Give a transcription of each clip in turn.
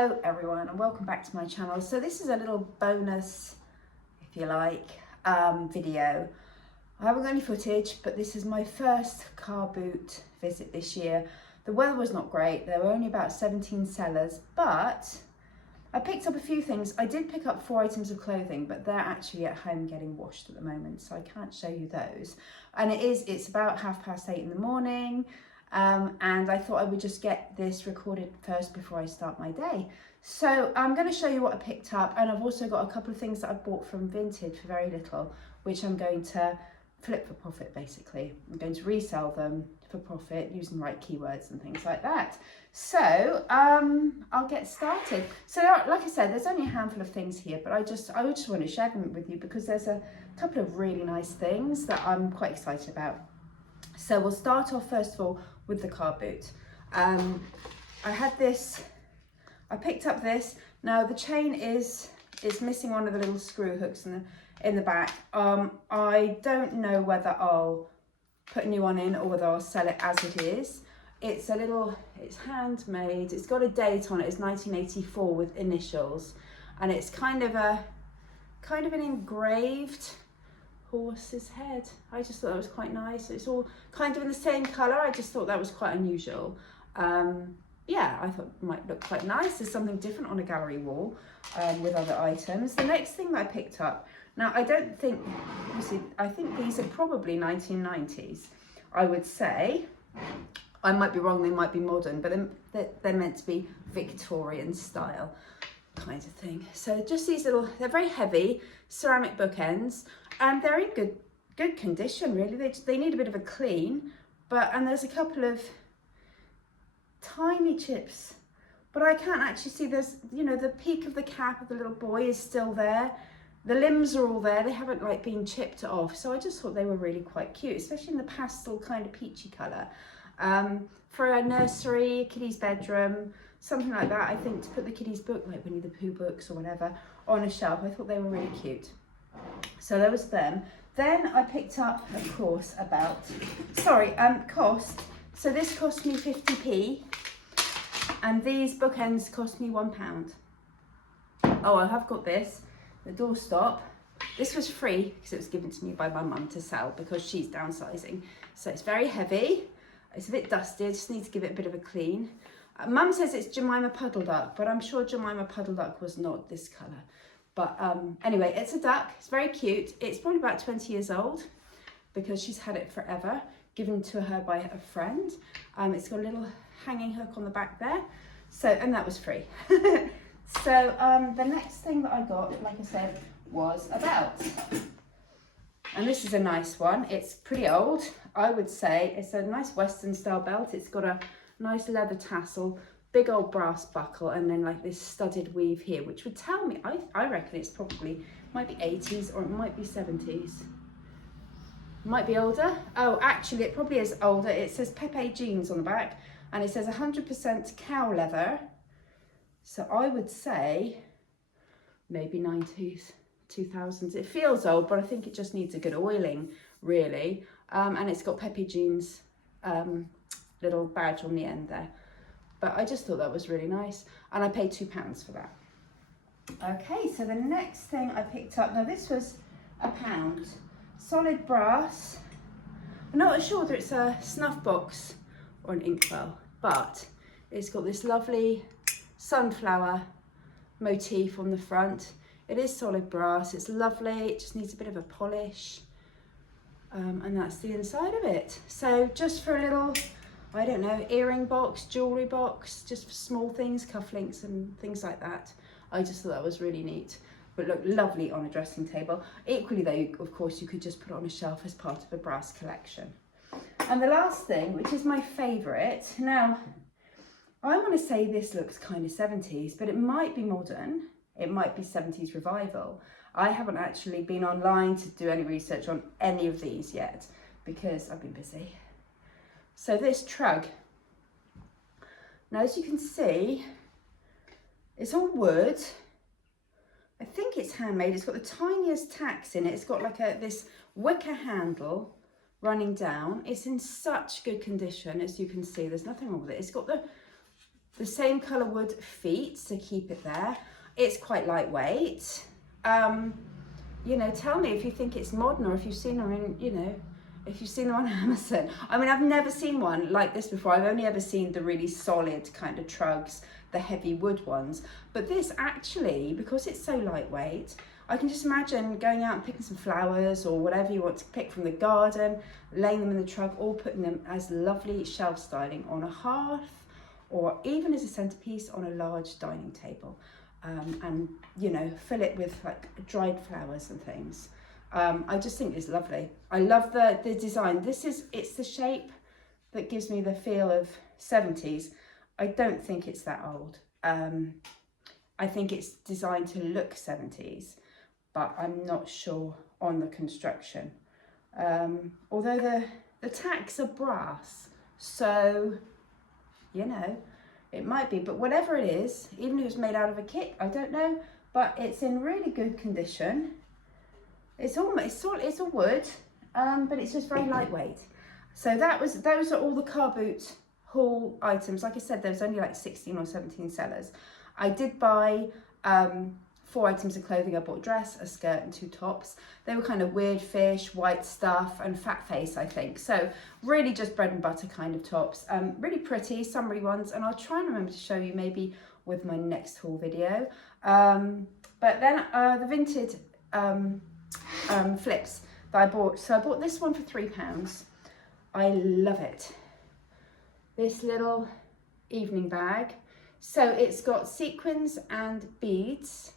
Hello everyone and welcome back to my channel. So this is a little bonus, if you like, video. I haven't got any footage, but this is my first car boot visit this year. The weather was not great. There were only about 17 sellers, but I picked up a few things. I did pick up 4 items of clothing, but they're actually at home getting washed at the moment, so I can't show you those. And it's about 8:30 in the morning. And I thought I would just get this recorded first before I start my day. So I'm going to show you what I picked up, and I've also got a couple of things that I bought from Vinted for very little, which I'm going to flip for profit basically. I'm going to resell them for profit using the right keywords and things like that. So I'll get started. So like I said, there's only a handful of things here, but I just want to share them with you because there's a couple of really nice things that I'm quite excited about. So we'll start off first of all with the car boot. I picked up this. Now the chain is missing one of the little screw hooks in the back. I don't know whether I'll put a new one in or whether I'll sell it as it is. It's handmade. It's got a date on it. It's 1984 with initials, and it's kind of an engraved horse's head. I just thought that was quite nice. It's all kind of in the same colour. I just thought that was quite unusual. Yeah, I thought it might look quite nice. There's something different on a gallery wall with other items. The next thing that I picked up, now I think these are probably 1990s, I would say. I might be wrong, they might be modern, but they're meant to be Victorian style kind of thing. So just these little, they're very heavy ceramic bookends, and they're in good condition really. They need a bit of a clean, and there's a couple of tiny chips, but I can't actually see. There's, you know, the peak of the cap of the little boy is still there. The limbs are all there. They haven't like been chipped off. So I just thought they were really quite cute, especially in the pastel kind of peachy colour. For a nursery, a kiddie's bedroom, something like that, I think, to put the kiddie's book, like Winnie the Pooh books or whatever, on a shelf. I thought they were really cute. So there was them. Then I picked up, of course, cost. So this cost me 50p, and these bookends cost me £1. Oh, I have got this, the doorstop. This was free because it was given to me by my mum to sell because she's downsizing. So it's very heavy. It's a bit dusty. I just need to give it a bit of a clean. Mum says it's Jemima Puddle Duck, but I'm sure Jemima Puddle Duck was not this colour. But anyway, it's a duck. It's very cute. It's probably about 20 years old because she's had it forever, given to her by a friend. It's got a little hanging hook on the back there. So, and that was free. So the next thing that I got, like I said, was a belt. And this is a nice one. It's pretty old, I would say. It's a nice Western style belt. It's got a nice leather tassel, big old brass buckle, and then like this studded weave here, which would tell me, I reckon it's probably, might be 80s or it might be 70s. Might be older. Oh, actually it probably is older. It says Pepe Jeans on the back, and it says 100% cow leather. So I would say maybe 90s, 2000s. It feels old, but I think it just needs a good oiling, really. And it's got Pepe Jeans little badge on the end there. But I just thought that was really nice, and I paid £2 for that. Okay, so the next thing I picked up, now this was £1, solid brass. I'm not sure whether it's a snuff box or an inkwell, but it's got this lovely sunflower motif on the front. It is solid brass, it's lovely, it just needs a bit of a polish, and that's the inside of it. So just for a little, I don't know, earring box, jewellery box, just for small things, cufflinks and things like that. I just thought that was really neat, but looked lovely on a dressing table. Equally though, of course, you could just put it on a shelf as part of a brass collection. And the last thing, which is my favourite, now, I want to say this looks kind of 70s, but it might be modern. It might be 70s revival. I haven't actually been online to do any research on any of these yet because I've been busy. So this trug, now as you can see, it's all wood. I think it's handmade. It's got the tiniest tacks in it. It's got like this wicker handle running down. It's in such good condition, as you can see. There's nothing wrong with it. It's got the the same colour wood feet to keep it there. It's quite lightweight. You know, tell me if you think it's modern, or if you've seen them in, you know, if you've seen them on Amazon. I mean, I've never seen one like this before. I've only ever seen the really solid kind of trugs, the heavy wood ones. But this actually, because it's so lightweight, I can just imagine going out and picking some flowers or whatever you want to pick from the garden, laying them in the trug, or putting them as lovely shelf styling on a hearth, or even as a centerpiece on a large dining table. And, you know, fill it with like dried flowers and things. I just think it's lovely. I love the design. It's the shape that gives me the feel of 70s. I don't think it's that old. I think it's designed to look 70s, but I'm not sure on the construction. Although the tacks are brass, so, you know, it might be, but whatever it is, even if it's made out of a kit, I don't know, but it's in really good condition. It's a wood, but it's just very lightweight. So those are all the car boot haul items. Like I said, there's only like 16 or 17 sellers. I did buy 4 items of clothing. I bought a dress, a skirt and 2 tops. They were kind of weird fish, white stuff and fat face, I think. So really just bread and butter kind of tops. Really pretty, summery ones. And I'll try and remember to show you maybe with my next haul video. But then the Vinted flips that I bought. So I bought this one for £3. I love it. This little evening bag. So it's got sequins and beads.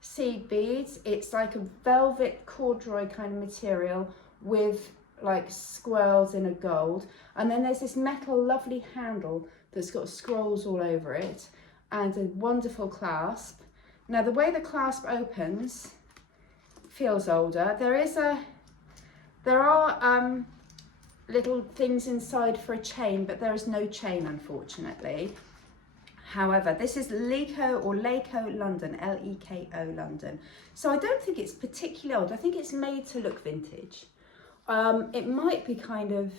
Seed beads. It's like a velvet corduroy kind of material with like swirls in a gold, and then there's this metal lovely handle that's got scrolls all over it and a wonderful clasp. Now the way the clasp opens feels older. There are little things inside for a chain, but there is no chain, unfortunately. However, this is Leko or Leko London, L-E-K-O London. So I don't think it's particularly old. I think it's made to look vintage. It might be kind of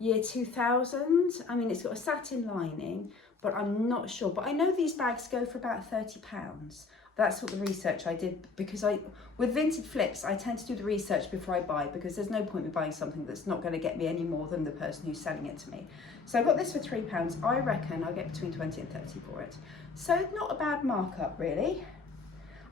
year 2000. I mean, it's got a satin lining, but I'm not sure. But I know these bags go for about £30. That's what the research I did, because with Vinted flips, I tend to do the research before I buy, because there's no point in buying something that's not going to get me any more than the person who's selling it to me. So I got this for £3. I reckon I'll get between 20 and 30 for it. So not a bad markup, really.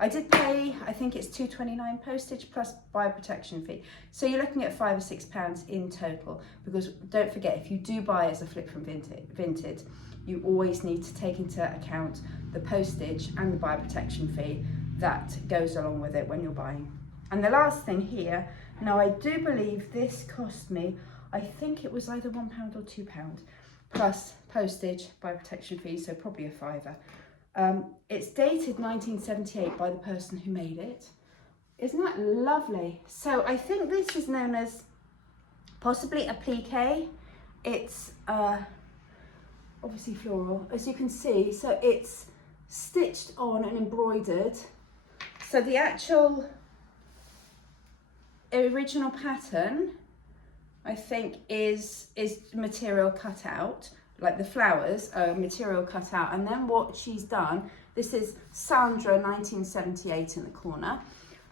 I did pay, I think it's £2.29 postage plus bioprotection fee. So you're looking at £5 or £6 in total, because don't forget, if you do buy as a flip from Vinted, you always need to take into account the postage and the bioprotection fee that goes along with it when you're buying. And the last thing here, now I do believe this cost me, I think it was either £1 or £2 plus postage, bioprotection fee, so probably a £5. It's dated 1978 by the person who made it. Isn't that lovely? So I think this is known as possibly a plique. It's obviously floral, as you can see. So it's stitched on and embroidered. So the actual original pattern, I think, is material cut out. Like the flowers are material cut out, and then what she's done, this is Sandra 1978 in the corner.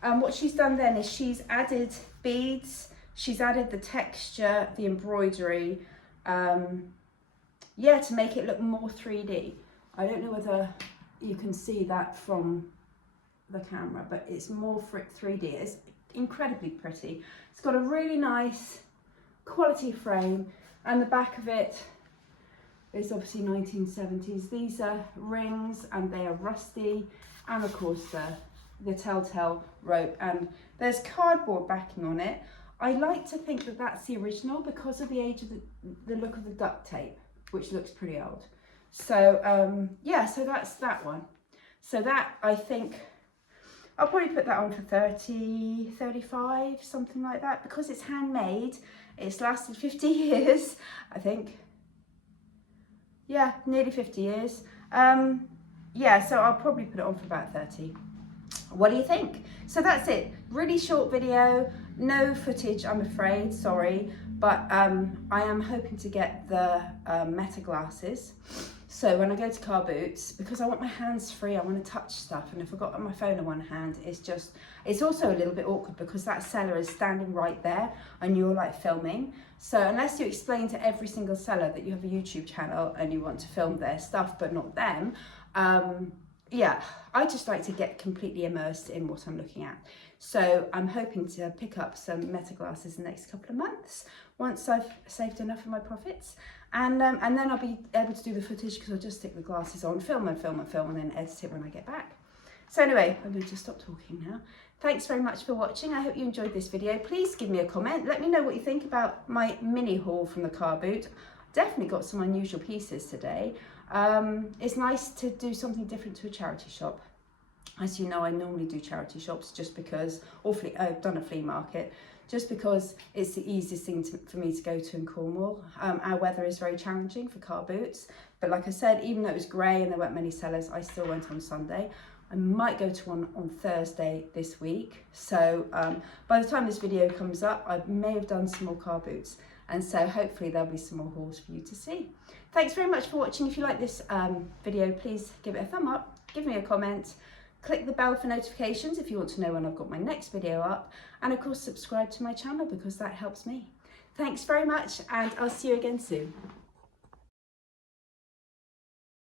What she's done then is she's added beads, she's added the texture, the embroidery, yeah, to make it look more 3D. I don't know whether you can see that from the camera, but it's more 3D. It's incredibly pretty. It's got a really nice quality frame, and the back of it is obviously 1970s. These are rings and they are rusty, and of course the telltale rope, and there's cardboard backing on it. I like to think that that's the original because of the age of the look of the duct tape, which looks pretty old. So yeah, so that's that one. So that, I think I'll probably put that on for 30, 35, something like that, because it's handmade. It's lasted 50 years, I think. Yeah, nearly 50 years. Yeah, so I'll probably put it on for about 30. What do you think? So that's it. Really short video, no footage, I'm afraid, sorry. But I am hoping to get the Meta glasses. So when I go to car boots, because I want my hands free, I want to touch stuff, and if I've got my phone in one hand, it's also a little bit awkward because that seller is standing right there and you're like filming. So unless you explain to every single seller that you have a YouTube channel and you want to film their stuff but not them, yeah, I just like to get completely immersed in what I'm looking at. So I'm hoping to pick up some Meta glasses in the next couple of months once I've saved enough of my profits. And then I'll be able to do the footage because I'll just stick the glasses on, film and then edit it when I get back. So anyway, I'm going to stop talking now. Thanks very much for watching. I hope you enjoyed this video. Please give me a comment. Let me know what you think about my mini haul from the car boot. Definitely got some unusual pieces today. It's nice to do something different to a charity shop. As you know, I normally do charity shops just because, I've done a flea market, just because it's the easiest thing for me to go to in Cornwall. Our weather is very challenging for car boots, but like I said, even though it was grey and there weren't many sellers, I still went on Sunday. I might go to one on Thursday this week. So by the time this video comes up, I may have done some more car boots. And so hopefully there'll be some more hauls for you to see. Thanks very much for watching. If you like this video, please give it a thumb up, give me a comment, click the bell for notifications if you want to know when I've got my next video up, and of course subscribe to my channel because that helps me. Thanks very much, and I'll see you again soon.